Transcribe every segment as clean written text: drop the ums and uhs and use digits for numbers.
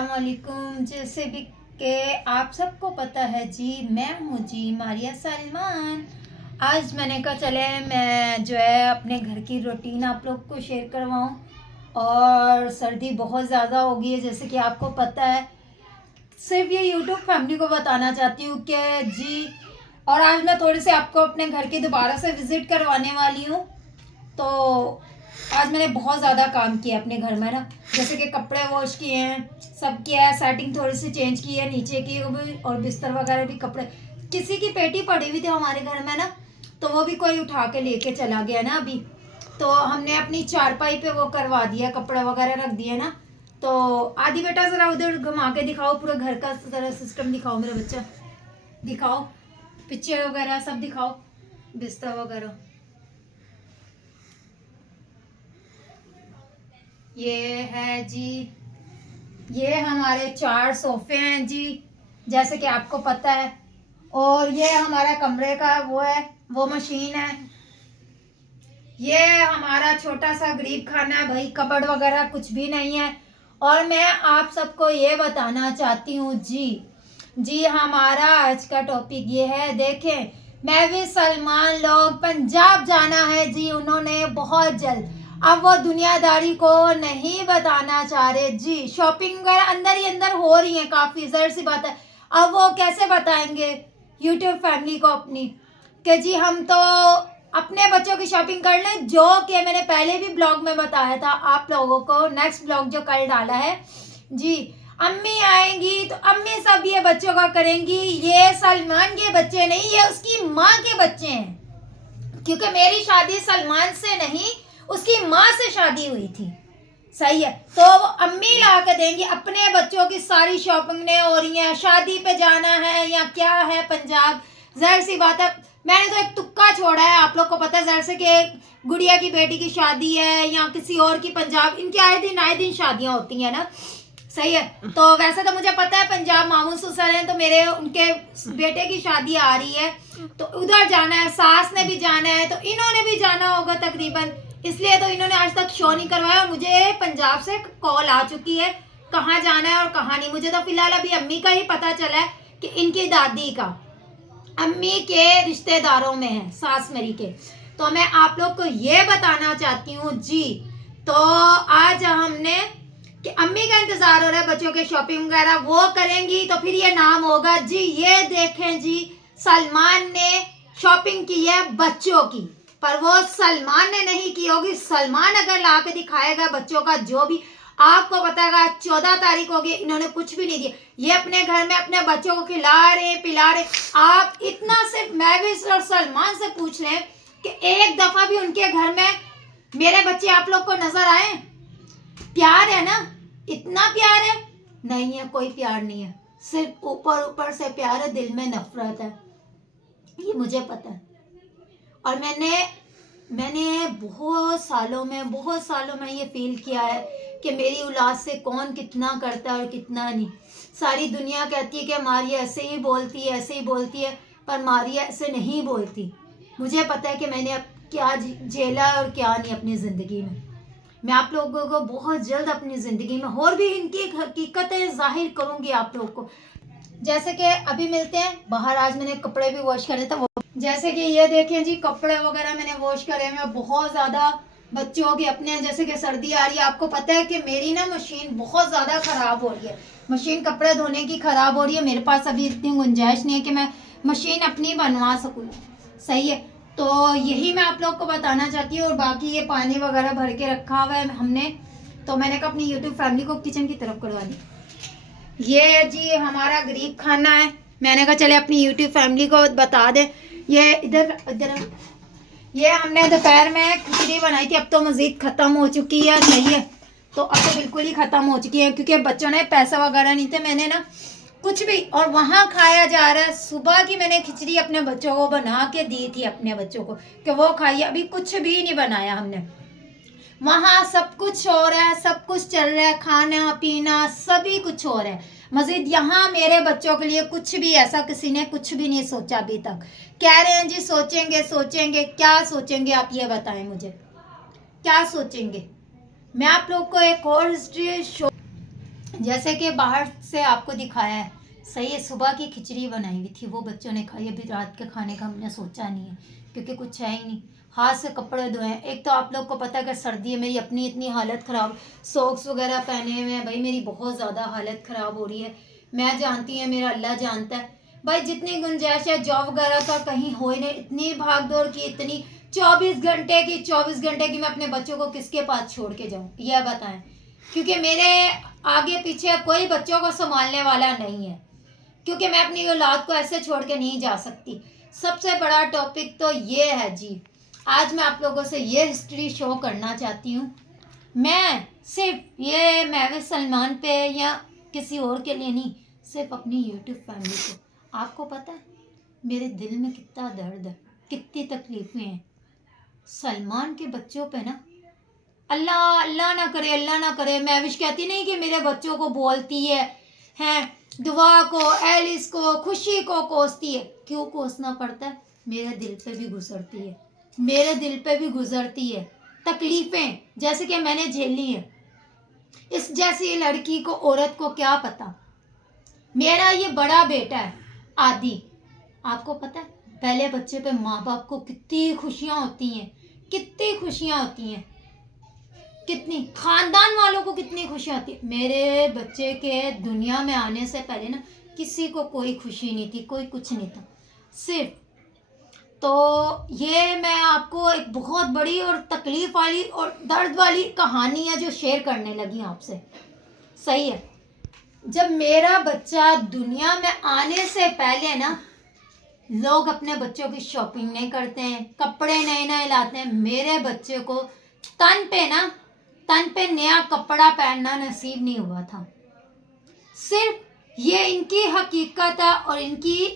अस्सलामुअलैकुम। जैसे भी के आप सबको पता है जी, मैं हूँ जी मारिया सलमान। आज मैंने कहा चले मैं जो है अपने घर की रूटीन आप लोग को शेयर करवाऊँ। और सर्दी बहुत ज़्यादा हो गई है जैसे कि आपको पता है। सिर्फ ये यूट्यूब फैमिली को बताना चाहती हूँ कि जी, और आज मैं थोड़ी सी आपको अपने घर की दोबारा से विज़िट करवाने वाली हूँ। तो आज मैंने बहुत ज़्यादा काम किया अपने घर में ना, जैसे कि कपड़े वॉश किए हैं, सब किया है, सेटिंग थोड़ी सी चेंज की है नीचे की भी, और बिस्तर वगैरह भी, कपड़े किसी की पेटी पड़ी हुई थी हमारे घर में ना, तो वो भी कोई उठा के लेके चला गया ना अभी। तो हमने अपनी चारपाई पे वो करवा दिया, कपड़े वगैरह रख दिए ना। तो आदि बेटा ज़रा उधर घुमा के दिखाओ, पूरा घर का ज़रा सिस्टम दिखाओ मेरा बच्चा, दिखाओ पिक्चर वगैरह सब दिखाओ, बिस्तर वगैरह। ये है जी, ये हमारे 4 सोफे हैं जी, जैसे कि आपको पता है। और ये हमारा कमरे का वो है, वो मशीन है। ये हमारा छोटा सा गरीब खाना है भाई, कबर्ड वगैरह कुछ भी नहीं है। और मैं आप सबको ये बताना चाहती हूँ जी हमारा आज का टॉपिक ये है, देखें महवी सलमान लोग पंजाब जाना है जी उन्होंने बहुत जल्द। अब वो दुनियादारी को नहीं बताना चाह रहे जी, शॉपिंग वगैरह अंदर ही अंदर हो रही है काफ़ी, ज़ाहिर सी बात है। अब वो कैसे बताएंगे यूट्यूब फैमिली को अपनी कि जी हम तो अपने बच्चों की शॉपिंग कर लें, जो कि मैंने पहले भी ब्लॉग में बताया था आप लोगों को, नेक्स्ट ब्लॉग जो कल डाला है जी। अम्मी आएंगी तो अम्मी सब ये बच्चों का करेंगी, ये सलमान के बच्चे नहीं, ये उसकी माँ के बच्चे हैं, क्योंकि मेरी शादी सलमान से नहीं उसकी माँ से शादी हुई थी, सही है। तो वो अम्मी ला के देंगी, अपने बच्चों की सारी शॉपिंग ने हो रही है, शादी पे जाना है या क्या है पंजाब, जाहिर सी बात है। मैंने तो एक तुक्का छोड़ा है, आप लोग को पता है ज़ाहिर से कि गुड़िया की बेटी की शादी है या किसी और की पंजाब, इनकी आए दिन शादियां होती हैं ना, सही है। तो वैसे तो मुझे पता है पंजाब मामू ससुर हैं, तो मेरे उनके बेटे की शादी आ रही है, तो उधर जाना है, सास ने भी जाना है, तो इन्होंने भी जाना होगा तकरीबन, इसलिए तो इन्होंने आज तक शो नहीं करवाया। और मुझे पंजाब से कॉल आ चुकी है कहाँ जाना है और कहाँ नहीं। मुझे तो फिलहाल अभी अम्मी का ही पता चला है कि इनकी दादी का अम्मी के रिश्तेदारों में है, सास मेरी के। तो मैं आप लोग को ये बताना चाहती हूँ जी, तो आज हमने कि अम्मी का इंतजार हो रहा है, बच्चों के शॉपिंग वगैरह वो करेंगी तो फिर ये नाम होगा जी। ये देखें जी, सलमान ने शॉपिंग की है बच्चों की, पर वो सलमान ने नहीं की होगी। सलमान अगर ला के दिखाएगा बच्चों का जो भी, आपको बताएगा 14 तारीख होगी, इन्होंने कुछ भी नहीं दिया, ये अपने घर में अपने बच्चों को खिला रहे पिला रहे। आप इतना सिर्फ महविश और सलमान से पूछ लें कि एक दफा भी उनके घर में मेरे बच्चे आप लोग को नजर आए? प्यार है ना, इतना प्यार है? नहीं है, कोई प्यार नहीं है, सिर्फ ऊपर ऊपर से प्यार है, दिल में नफरत है, ये मुझे पता है। और मैंने बहुत सालों में ये फील किया है कि मेरी औलाद से कौन कितना करता है और कितना नहीं। सारी दुनिया कहती है कि मारिया ऐसे ही बोलती है, ऐसे ही बोलती है, पर मारिया ऐसे नहीं बोलती। मुझे पता है कि मैंने अब क्या झेला और क्या नहीं अपनी ज़िंदगी में। मैं आप लोगों को बहुत जल्द अपनी ज़िंदगी में और भी इनकी हकीकतें जाहिर करूँगी आप लोगों को। जैसे कि अभी मिलते हैं बाहर, आज मैंने कपड़े भी वॉश करे थे, वो जैसे कि ये देखें जी, कपड़े वगैरह मैंने वॉश करे हैं बहुत ज़्यादा बच्चों के अपने। जैसे कि सर्दी आ रही है, आपको पता है कि मेरी ना मशीन बहुत ज़्यादा ख़राब हो रही है, मशीन कपड़े धोने की ख़राब हो रही है, मेरे पास अभी इतनी गुंजाइश नहीं है कि मैं मशीन अपनी बनवा सकूँ, सही है। तो यही मैं आप लोग को बताना चाहती हूँ। और बाकी ये पानी वगैरह भर के रखा हुआ है हमने, तो मैंने कहा अपनी यूट्यूब फैमिली को किचन की तरफ करवा दी। ये जी हमारा गरीब खाना है, मैंने कहा चले अपनी यूट्यूब फैमिली को बता दें। ये इधर इधर ये हमने दोपहर में खिचड़ी बनाई थी, अब तो मज़ीद ख़त्म हो चुकी है, नहीं है तो अब तो बिल्कुल ही ख़त्म हो चुकी है, क्योंकि बच्चों ने पैसा वगैरह नहीं थे, मैंने ना कुछ भी, और वहाँ खाया जा रहा है। सुबह की मैंने खिचड़ी अपने बच्चों को बना के दी थी, अपने बच्चों को कि वो खाइए, अभी कुछ भी नहीं बनाया हमने। वहाँ सब कुछ हो रहा है, सब कुछ चल रहा है, खाना पीना सभी कुछ हो रहा है। मजीद यहाँ मेरे बच्चों के लिए कुछ भी ऐसा किसी ने कुछ भी नहीं सोचा अभी तक। कह रहे हैं जी सोचेंगे सोचेंगे, क्या सोचेंगे आप ये बताएं मुझे, क्या सोचेंगे? मैं आप लोग को एक और हिस्ट्री शो जैसे कि बाहर से आपको दिखाया है, सही है। सुबह की खिचड़ी बनाई हुई थी, वो बच्चों ने खाई। अभी रात के खाने का हमने सोचा नहीं है क्योंकि कुछ है ही नहीं। हाथ से कपड़े धोए हैं। एक तो आप लोग को पता है कि सर्दी है, मेरी अपनी इतनी हालत ख़राब, सॉक्स वगैरह पहने हुए हैं भाई, मेरी बहुत ज़्यादा हालत ख़राब हो रही है। मैं जानती है, मेरा अल्लाह जानता है भाई। जितनी गुंजाइश है जॉब वगैरह का कहीं हो ही नहीं, इतनी भाग दौड़ की, इतनी 24 घंटे की मैं अपने बच्चों को किसके पास छोड़ के जाऊँ, यह बताएं। क्योंकि मेरे आगे पीछे कोई बच्चों को संभालने वाला नहीं है, क्योंकि मैं अपनी औलाद को ऐसे छोड़ के नहीं जा सकती। सबसे बड़ा टॉपिक तो ये है जी, आज मैं आप लोगों से ये हिस्ट्री शो करना चाहती हूँ। मैं सिर्फ ये महविश सलमान पे या किसी और के लिए नहीं, सिर्फ अपनी यूट्यूब फैमिली को। आपको पता है मेरे दिल में कितना दर्द है, कितनी तकलीफें हैं। सलमान के बच्चों पे ना, अल्लाह अल्लाह ना करे, अल्लाह ना करे। महविश कहती नहीं कि मेरे बच्चों को बोलती है हैं, दुआ को, एलिस को, खुशी को कोसती है। क्यों कोसना पड़ता है? मेरे दिल पे भी गुजरती है, मेरे दिल पे भी गुजरती है तकलीफें, जैसे कि मैंने झेली है। इस जैसी लड़की को, औरत को क्या पता। मेरा ये बड़ा बेटा है आदि, आपको पता है पहले बच्चे पे माँ बाप को कितनी खुशियाँ होती हैं, कितनी खुशियाँ होती हैं, कितनी खानदान वालों को कितनी खुशी आती है। मेरे बच्चे के दुनिया में आने से पहले ना किसी को कोई खुशी नहीं थी, कोई कुछ नहीं था सिर्फ। तो ये मैं आपको एक बहुत बड़ी और तकलीफ वाली और दर्द वाली कहानी है जो शेयर करने लगी आपसे, सही है। जब मेरा बच्चा दुनिया में आने से पहले ना, लोग अपने बच्चों की शॉपिंग नहीं करते हैं, कपड़े नए नए लाते हैं। मेरे बच्चे को तन पे नया कपड़ा पहनना नसीब नहीं हुआ था। सिर्फ ये इनकी हकीकत है और इनकी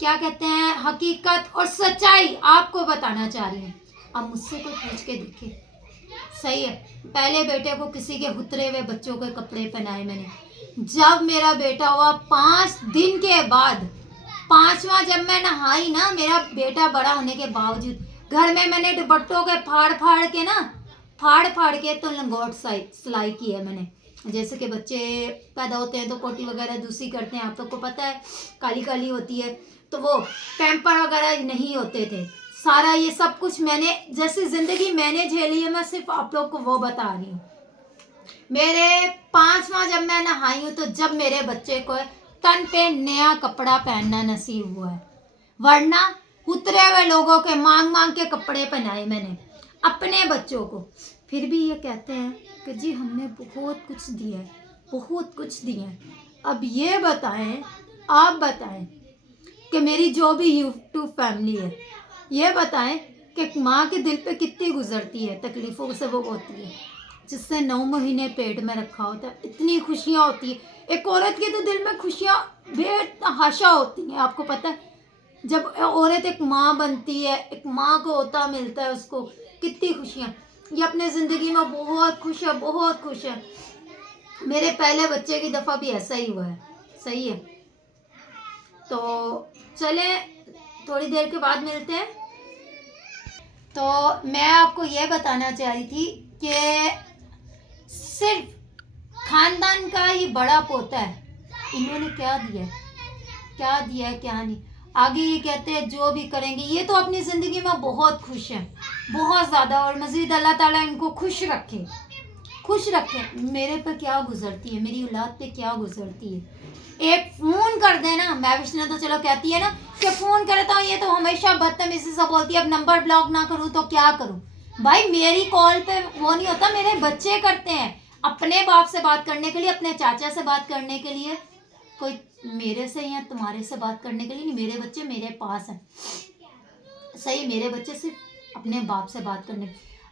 क्या कहते हैं, हकीकत और सच्चाई आपको बताना चाह रही हूँ। अब मुझसे कोई पूछ के देखे, सही है। पहले बेटे को किसी के हुतरे हुए बच्चों के कपड़े पहनाए मैंने। जब मेरा बेटा हुआ 5 दिन के बाद, 5वां जब मैं नहाई ना, मेरा बेटा बड़ा होने के बावजूद घर में मैंने दुपट्टों के फाड़ फाड़ के तो लंगोट सिलाई की है मैंने। जैसे कि बच्चे पैदा होते हैं तो पोटी वगैरह दूसरी करते हैं, आप लोग को पता है, काली काली होती है, तो वो पैम्पर वगैरह नहीं होते थे। सारा ये सब कुछ मैंने, जैसी जिंदगी मैंने झेली है, मैं सिर्फ आप लोग को वो बता रही हूँ। मेरे 5वां जब मैं नहाई हूँ तो जब मेरे बच्चे को तन पे नया कपड़ा पहनना नसीब हुआ है, वरना उतरे हुए लोगों के मांग मांग के कपड़े पहनाए मैंने अपने बच्चों को। फिर भी ये कहते हैं कि जी हमने बहुत कुछ दिया है, बहुत कुछ दिया है। अब ये बताएं, आप बताएं कि मेरी जो भी यूट्यूब फैमिली है, ये बताएं कि माँ के दिल पे कितनी गुजरती है, तकलीफ़ों से वो होती है, जिससे 9 महीने पेट में रखा होता है। इतनी खुशियाँ होती है एक औरत के तो दिल में, खुशियाँ बेतहाशा होती हैं। आपको पता है जब औरत एक माँ बनती है, एक माँ को होता मिलता है उसको, कितनी खुशियाँ। ये अपने ज़िंदगी में बहुत खुश है, बहुत खुश है। मेरे पहले बच्चे की दफ़ा भी ऐसा ही हुआ है, सही है। तो चले थोड़ी देर के बाद मिलते हैं। तो मैं आपको ये बताना चाह रही थी कि सिर्फ खानदान का ही बड़ा पोता है, इन्होंने क्या दिया है क्या नहीं। आगे ये कहते हैं जो भी करेंगे, ये तो अपनी ज़िंदगी में बहुत खुश हैं, बहुत ज़्यादा, और मज़ीद अल्लाह ताला इनको खुश रखे। मेरे पे क्या गुजरती है, मेरी औलाद पे क्या गुजरती है। एक फ़ोन कर देना, मैं विष्णु तो चलो कहती है ना कि फ़ोन करता हूँ, ये तो हमेशा बदतमीजी से बोलती है, अब नंबर ब्लॉक ना करूँ तो क्या करूँ। भाई मेरी कॉल पे वो नहीं होता, मेरे बच्चे करते हैं अपने बाप से बात करने के लिए, अपने चाचा से बात करने के लिए। कोई मेरे से या तुम्हारे से बात करने के लिए नहीं, मेरे बच्चे मेरे पास हैं, सही। मेरे बच्चे सिर्फ अपने बाप से बात करने।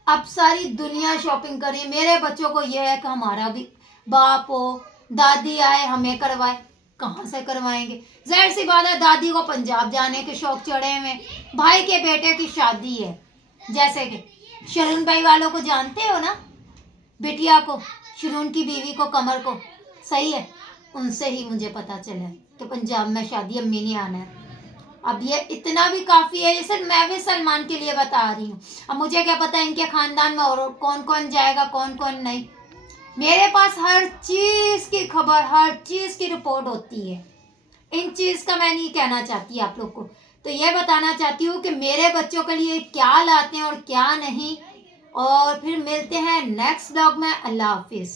अब सारी दुनिया शॉपिंग कर रही है, मेरे बच्चों को यह है कि हमारा भी बाप हो, दादी आए हमें करवाए। कहाँ से करवाएंगे, जाहिर सी बात है, दादी को पंजाब जाने के शौक चढ़े हुए, भाई के बेटे की शादी है। जैसे कि शरून भाई वालों को जानते हो ना, बिटिया को, शरून की बीवी को, कमर को, सही है। उनसे ही मुझे पता चला कि पंजाब में शादी, अम्मी ने आना है। अब ये इतना भी काफ़ी है, ये सिर्फ मैं भी सलमान के लिए बता रही हूँ। अब मुझे क्या पता इनके ख़ानदान में और कौन कौन जाएगा, कौन कौन नहीं। मेरे पास हर चीज़ की खबर, हर चीज़ की रिपोर्ट होती है। इन चीज़ का मैं नहीं कहना चाहती आप लोग को, तो ये बताना चाहती हूँ कि मेरे बच्चों के लिए क्या लाते हैं और क्या नहीं। और फिर मिलते हैं नेक्स्ट ब्लॉग में। अल्लाह हाफिज़।